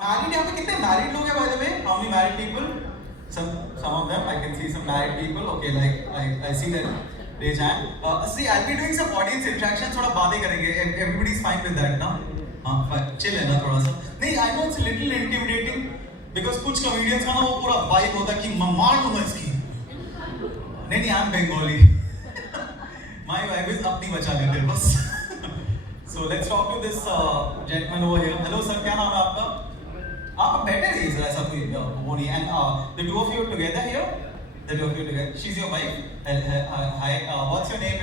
Married यहाँ पे कितने married लोग हैं by the way? How many married people? Some of them I can see some married people. Okay, like I see that raise hand. See, I'll be doing some audience interaction. थोड़ा बातें करेंगे. Everybody's fine with that, ना? हाँ, fine. Chill है ना थोड़ा सा. नहीं, I know it's a little intimidating because कुछ comedians का ना वो पूरा vibe होता है कि मार दूँगा इसकी. नहीं, I'm Bengali. My vibe is अपनी बचा लेते हैं बस. So let's talk to this gentleman over here. Hello sir, क्या नाम है आपका? आप better is ऐसा कोई वो नहीं है. And the two of you together here. The two of you together. She's your wife. Hi. What's your name?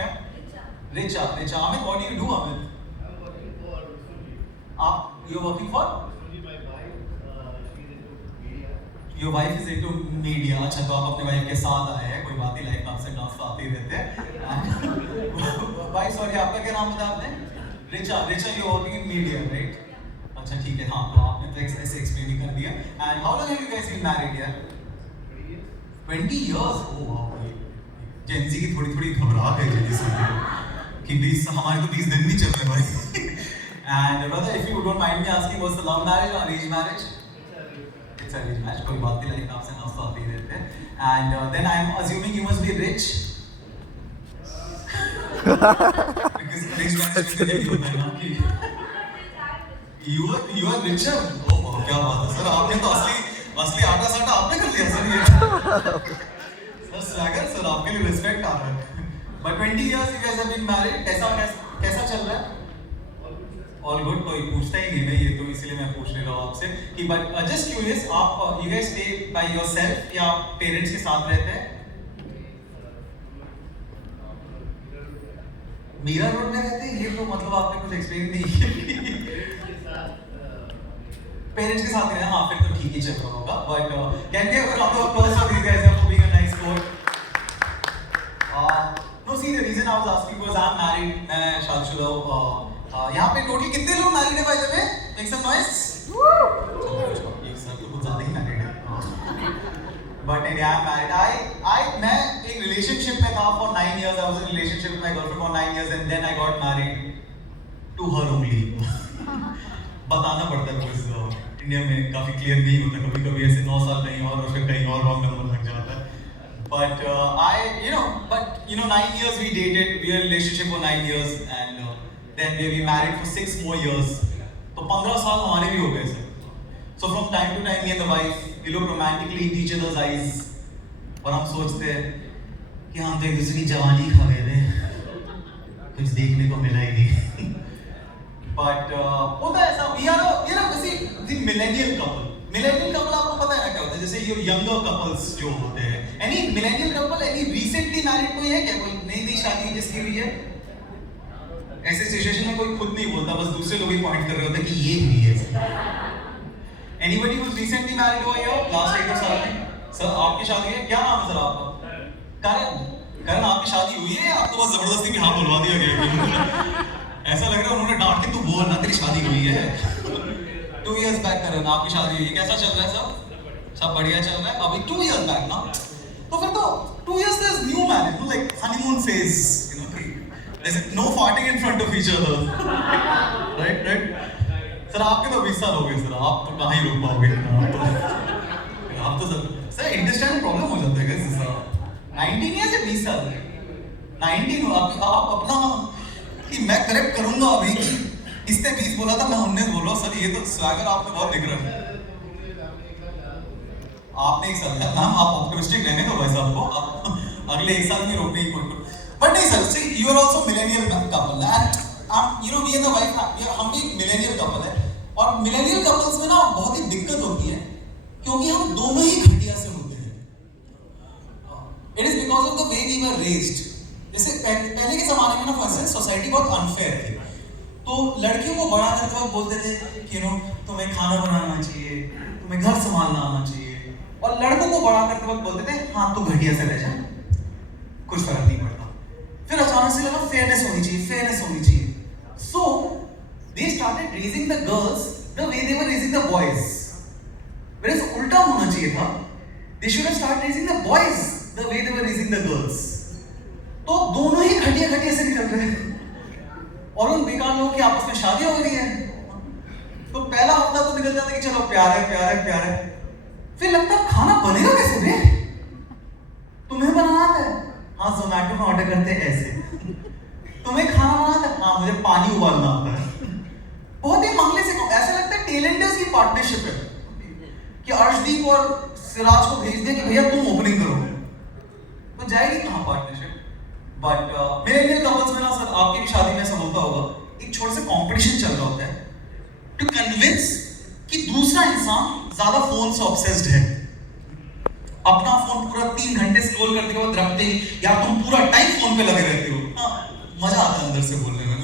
Richa. Richa. Amit, what do you do, Amit? I'm working for Suji. You're working for? Suji, my wife, she's into media. Your wife is into media. अच्छा तो आप अपने wife के साथ आए हैं. कोई बात नहीं, लाइक आपसे डांस तो आते ही रहते हैं. भाई सॉरी, आपका क्या नाम बताया आपने? Richa. Richa, you're working in media, right? अच्छा ठीक है, हाँ तो आपने तो ऐसे explain ही कर दिया. And how long have you guys been married here? 20 years. Oh wow. Gen Z की थोड़ी घबराहट है जल्दी से कि 20 हमारे तो 20 दिन नहीं चल रहे भाई. And brother, if you don't mind me asking, was the love marriage or arranged marriage? It's arranged marriage. कोई बात नहीं, लाइक आपसे नाश्ता आते ही रहते हैं. And then I'm assuming you must be rich. Because arranged marriage में यही होता है ना कि you are richer. Oh wow, क्या बात है सर, आपने तो असली आटा साटा आपने कर लिया सर ये. सर स्वैगर सर, आपके लिए रिस्पेक्ट आ रहा है. But 20 years you guys have been married. कैसा चल रहा है? All good. कोई पूछता ही नहीं है ये, तो इसलिए मैं पूछ रहा हूँ आपसे कि but just curious, आप you guys stay by yourself या पेरेंट्स के साथ रहते हैं? मीरा रोड में रहते हैं, ये तो मतलब आपने कुछ एक्सप्लेन नहीं किया. पेरेंट्स के साथ रहना, हाँ फिर तो ठीक ही चल रहा होगा. But can we have a applause for these guys for being a nice sport? No, see the reason I was asking was I'm married. मैं शादीशुदा हूँ. यहाँ पे टोटल कितने लोग मैरिड है by the way? Make some noise. ये सब तो कुछ ज़्यादा ही मैरिड है. But yeah, I'm married. मैं एक relationship में था for 9 years. I was in a relationship with my girlfriend for 9 years and then I got married to her only. बताना पड़ता है कुछ इंडिया में काफी क्लियर नहीं होता, कभी-कभी ऐसे 9 साल कहीं और फिर कहीं और रॉन्ग नंबर लग जाता है. But you know 9 years we dated, we were in a relationship for 9 years and then we married for 6 more years. तो 15 साल हमारे भी हो गए sir. So from time to time me and the wife we look romantically in each other's eyes और हम सोचते हैं कि हम तो एक दूसरे की जवानी खा गए थे, कुछ देखने को मिला ही नहीं. But होता है ऐसा. We are the millennial couple. Millennial couple आपको पता है ना क्या होता है? जैसे ये younger couples जो होते हैं. Any millennial couple, any recently married कोई है क्या? कोई नई शादी जिसकी हुई है? ऐसे सिचुएशन में कोई खुद नहीं बोलता, बस दूसरे लोग ही पॉइंट कर रहे होते हैं कि ये हुई है. Anybody who's recently married over here? Last 1-2 साल में? सर आपकी शादी है? क्या नाम है सर आपका? करण आपकी शादी हुई है? आपको बस जबरदस्ती में हाँ बुलवा दिया गया. ऐसा लग रहा है उन्होंने डांट के तू बोल ना, तेरी शादी हुई है. 2 years back करण आपकी शादी हुई है. कैसा चल रहा है सब बढ़िया चल रहा है. अभी 2 years back ना, तो फिर तो 2 years there's new marriage, like honeymoon phase, you know, there's no farting in front of each other. right. Sir आपके तो 20 साल हो गए सर, आप तो कहाँ ही रोक पाओगे. आप तो सर इंडस्ट्रियल प्रॉब्लम हो जाता है सर. 19 years या 20 साल? 19 आप अपना कि मैं करेक्ट करूंगा अभी कि इसने 20 बोला था, मैं 19 बोल रहा हूँ सर. ये तो स्वैगर आपको बहुत दिख रहा है. आपने एक साल मैम आप ऑप्टिमिस्टिक रहने दो वैसे आपको, आप अगले एक साल में रोकने की कोई. बट नहीं sir, see you are also millennial couple and you know we and the wife हम भी मिलेनियल कपल है. और मिलेनियल कपल्स में ना बहुत ही दिक्कत होती है क्योंकि हम दोनों ही घटिया से होते हैं. It is because of the way we were raised. जैसे पहले के जमाने में ना फॉर इंस्टेंस सोसाइटी बहुत अनफेयर थी, तो लड़कियों को बड़ा करते वक्त बोलते थे कि नो तुम्हें खाना बनाना चाहिए, तुम्हें घर संभालना आना चाहिए, और लड़कों को बड़ा करते वक्त बोलते थे हाँ तू घटिया से रह जा, कुछ फर्क नहीं पड़ता. फिर अचानक से लगा फेयरनेस होनी चाहिए. So they started raising the girls the way they were raising the boys. Whereas उल्टा होना चाहिए था. They should have start raising the boys the way they were raising the girls. तो दोनों ही घटिया से निकल रहे हैं और उन बेकार लोगों की आपस में शादी हो रही है. तो पहला हफ्ता तो निकल जाता है कि चलो प्यार है प्यार है प्यार है, फिर लगता है खाना बनेगा कैसे बे? तुम्हें बनाना आता है? हाँ जोमैटो में ऑर्डर करते हैं ऐसे। तुम्हें खाना बनाना आता है? हाँ मुझे पानी उबालना आता है। बहुत ही मामले से ऐसा लगता है टैलेंटर्स की पार्टनरशिप है कि अर्शदीप और सिराज को भेज दें कि भैया तुम ओपनिंग करो, तो जाएगी कहाँ पार्टनरशिप? बट मेरे इंडियन कपल्स में ना सर, आपकी भी शादी में ऐसा होता होगा, एक छोटा सा कंपटीशन चल रहा होता है टू कन्विंस कि दूसरा इंसान ज्यादा फोन से ऑब्सेस्ड है। अपना फोन पूरा 3 घंटे स्क्रॉल करने के बाद रखते ही, यार तुम पूरा टाइम फोन पे लगे रहते हो। हाँ, मजा आता है अंदर से बोलने में।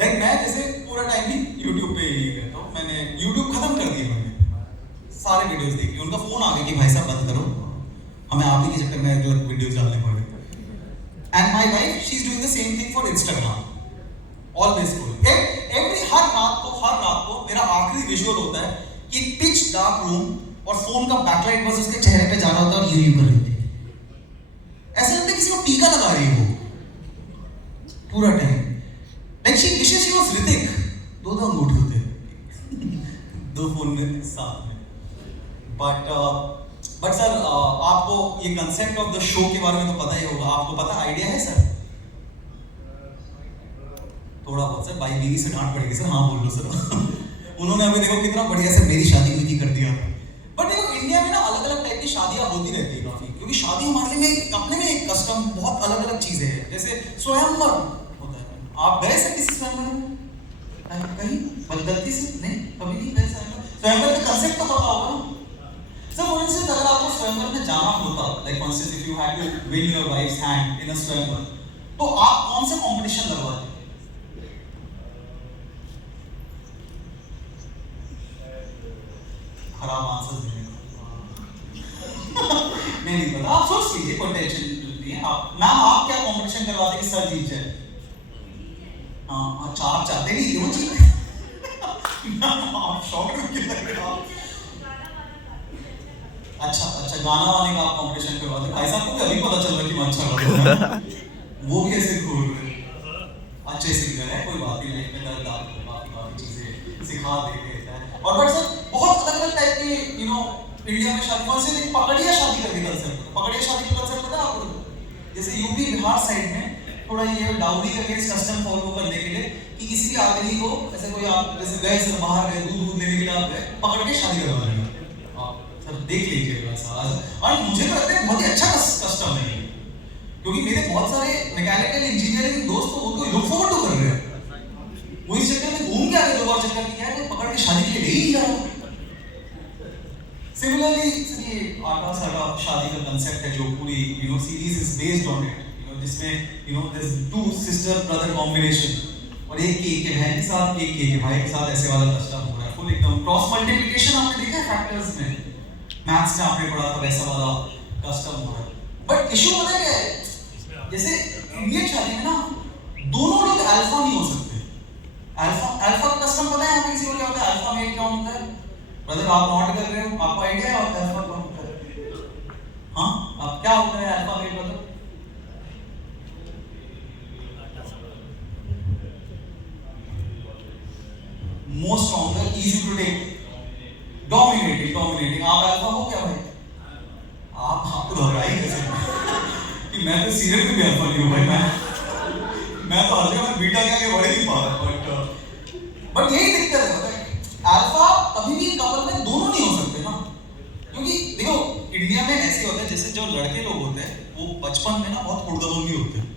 लाइक मैं जैसे पूरा टाइम ही यूट्यूब पे ही रहता हूँ, मैंने यूट्यूब खत्म कर दिया, मैंने सारे वीडियोस देखी, उनका फोन आ गया कि भाई साहब बंद करो, हमें आप ही के चक्कर में गलत वीडियोस डालने पड़े। And my wife she is doing the same thing for Instagram, always scrolling. Every हर रात को मेरा आखिरी विजुअल होता है कि पिच डार्क रूम और फोन का बैकलाइट बस उसके चेहरे पे जा रहा होता है और यूं कर रही थी, ऐसा लगता है किसी को टीका लगा रही है वो पूरा time. Like she wishes she was Hrithik, दो अंगूठे होते दो फोन में साथ में। बट सर आपको ये कंसेप्ट ऑफ द शो के बारे में तो पता ही होगा, आपको पता आइडिया है सर? थोड़ा बहुत सर, भाई बीवी से डांट पड़ेगी सर, हाँ बोल लो सर। उन्होंने अभी देखो कितना बढ़िया से मेरी शादी हुई थी कर दिया। बट देखो इंडिया में ना अलग अलग टाइप की शादियां होती रहती है काफी, क्योंकि शादी हमारे में अपने में एक कस्टम, बहुत अलग अलग चीजें हैं। जैसे स्वयंवर होता है, आप गए सर किसी स्वयंवर में? कहीं गलती से नहीं, कभी नहीं गए स्वयंवर का कंसेप्ट तो पता होगा ना सर। फॉर इंस्टेंस अगर आपको स्वयंवर में जाना होता, like for instance if you had to win your wife's hand in a swayamvar, तो आप कौन से कंपटीशन लगवाते? खराब आंसर देने नहीं पता, आप सोच लीजिए, कोई टेंशन नहीं है। आप मैम आप क्या कंपटीशन करवाते कि सर जीत जाए? हाँ अच्छा, आप चाहते नहीं क्यों जीत? आप शॉक में क्यों लग रहे हो? अच्छा गाना वाले का आप कंपटीशन करवाते? भाई साहब को भी अभी पता चल रहा है कि मैं अच्छा गाता हूं। वो कैसे खोल रहे? अच्छे सिंगर है, कोई बात नहीं, में दर्द आपको काफी चीजें सिखा देते हैं। और बट सर बहुत अलग अलग टाइप के इंडिया में शादी, कौन से पकड़िया शादी का भी कंसेप्ट, पकड़िया शादी का कंसेप्ट पता है आपको? जैसे यूपी बिहार साइड में थोड़ा ये डाउरी का अगेंस्ट कस्टम फॉलो करने के लिए कि किसी भी आदमी को, ऐसे कोई आप जैसे गए सर बाहर गए दूध लेने के लिए, आप गए पकड़ के शादी करवा देंगे आप, सर देख लीजिएगा ऐसा। और मुझे तो लगता है बहुत ही अच्छा कस्टम है, क्योंकि मेरे बहुत सारे मैकेनिकल इंजीनियरिंग दोस्त तो वो तो लुक फॉरवर्ड तो कर रहे हैं, वो इस चक्कर में घूम के आगे 2 बार चक्कर किया है, तो पकड़ के शादी के लिए ले ही जा रहा। सिमिलरली ये आटा साटा शादी का कंसेप्ट है जो पूरी series is based on it, जिसमें दिस 2 सिस्टर ब्रदर कॉम्बिनेशन, और एक के बहन के साथ, एक के भाई के साथ, ऐसे वाला कस्टम हो रहा है फुल एकदम क्रॉस मल्टीप्लिकेशन। आपने देखा है फैक्टर्स में, मैथ्स में आपने पढ़ा था, वैसा वाला कस्टम हो रहा है। बट इशू पता क्या है, जैसे इंडियन शादी में ना दोनों लोग अल्फा नहीं हो सकते। अल्फा का कस्टम पता है किसी को क्या होता है? अल्फा मेल क्या होता है? ब्रदर आप नॉट कर रहे हो, आपको आइडिया है अल्फा क्या होता है? हाँ आप क्या होता है अल्फा मेल मतलब? Most stronger, easy to take, dominating. आप अल्फा हो क्या भाई? आप तो घबराई कैसे कि मैं तो सीरियल में भी अल्फा नहीं हूँ भाई, मैं तो हर जगह बीटा क्या बड़े नहीं पा रहा। बट यही दिक्कत है, पता है अल्फा कभी भी कपल में दोनों नहीं हो सकते ना, क्योंकि देखो इंडिया में ऐसे होता है, जैसे जो लड़के लोग होते हैं वो बचपन में ना बहुत उड़दबंगी होते हैं,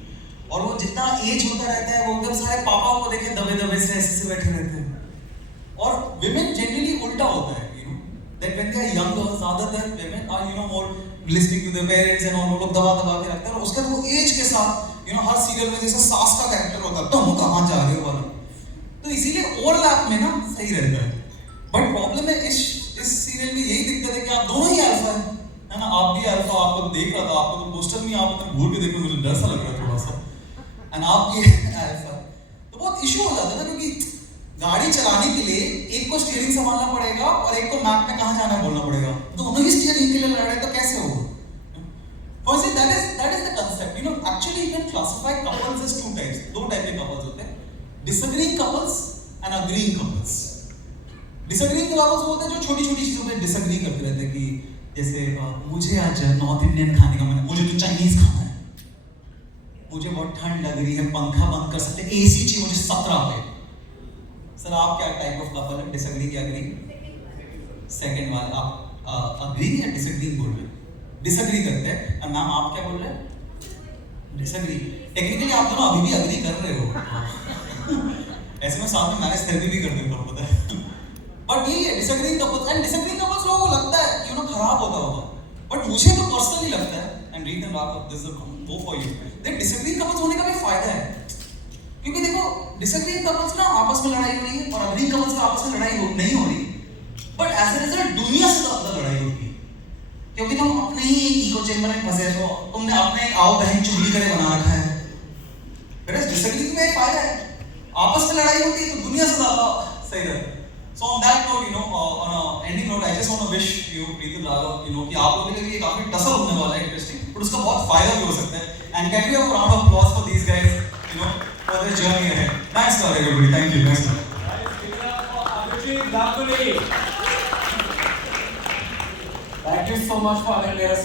और वो जितना एज होता रहता है वो एकदम सारे पापा को देखे दबे से ऐसे बैठे रहते हैं। और विमेन जनरली उल्टा होता है, that when they are younger, ज्यादातर women are more listening to their parents and all, लोग दबा के रखते हैं, और उसके बाद वो एज के साथ हर सीरियल में जैसे सास का कैरेक्टर होता है, तुम कहाँ जा रहे हो वाला, तो इसीलिए ओवरलैप में ना सही रहता है। बट प्रॉब्लम है इस सीरियल में यही दिक्कत है कि आप दोनों ही अल्फा है ना, आप भी अल्फा, आपको देख रहा था, आपको तो पोस्टर नहीं, आप तो घूर के देखो, मुझे डर सा लग रहा है थोड़ा सा, एंड आप ये अल्फा, तो बहुत इशू हो जाता है ना, क्योंकि गाड़ी चलाने के लिए एक को स्टीयरिंग संभालना पड़ेगा और एक को मैप में कहां जाना है बोलना पड़ेगा, दोनों ही स्टीयरिंग के लिए लड़ रहे हैं, तो कैसे होगा? First that is the concept, actually you can classify couples as 2 types, 2 type के कपल्स होते हैं, disagreeing couples and agreeing couples. Disagreeing couples बोलते हैं जो छोटी छोटी चीजों पे डिसएग्री करते रहते हैं कि जैसे मुझे आज नॉर्थ इंडियन खाने का मन है, मुझे तो चाइनीज खाना है, मुझे बहुत ठंड लग रही है, पंखा बंद कर सकते, एसी चाहिए मुझे 17 पे। सर आप क्या टाइप ऑफ कपल है, डिसएग्री क्या अग्री? सेकंड वाला आप अग्री या डिसएग्री बोल रहे हैं? डिसएग्री करते हैं। और मैम आप क्या बोल रहे हैं? डिसएग्री। टेक्निकली आप दोनों अभी भी अग्री कर रहे हो। ऐसे में साथ में मैरिज थेरेपी भी कर देता हूँ, पता है। बट यही है disagreeing couples, and disagreeing couples लोगों को लगता है कि खराब होता होगा, बट मुझे तो पर्सनली लगता है, and read and Raghav this is go for you, देख डिसएग्रीइंग कपल्स होने का भी फायदा है। क्योंकि देखो डिसएग्रीइंग कपल्स ना आपस में लड़ाई हो रही है और अग्रीइंग कपल्स का आपस में लड़ाई नहीं हो रही, बट एज ए रिजल्ट दुनिया से ज्यादा लड़ाई होती है। क्योंकि तुम अपने ही ईगो चेंबर में फंसे हो, तुमने अपने आओ बहन चुगली करे बना रखा है। डिसएग्रीइंग में एक फायदा है, आपस में लड़ाई होती है तो दुनिया से ज्यादा सही रहता है। So on that note, on a ending note, I just want to wish you, Preetu Raghav, कि आप लोगों के लिए ये काफी टसल होने वाला है, इंटरेस्टिंग, but उसका बहुत फायदा भी हो सकता है। And can we have a round of applause for these guys, for their journey ahead? Thanks a lot, everybody. Thank you. Thanks a lot. Thank you so much for having me.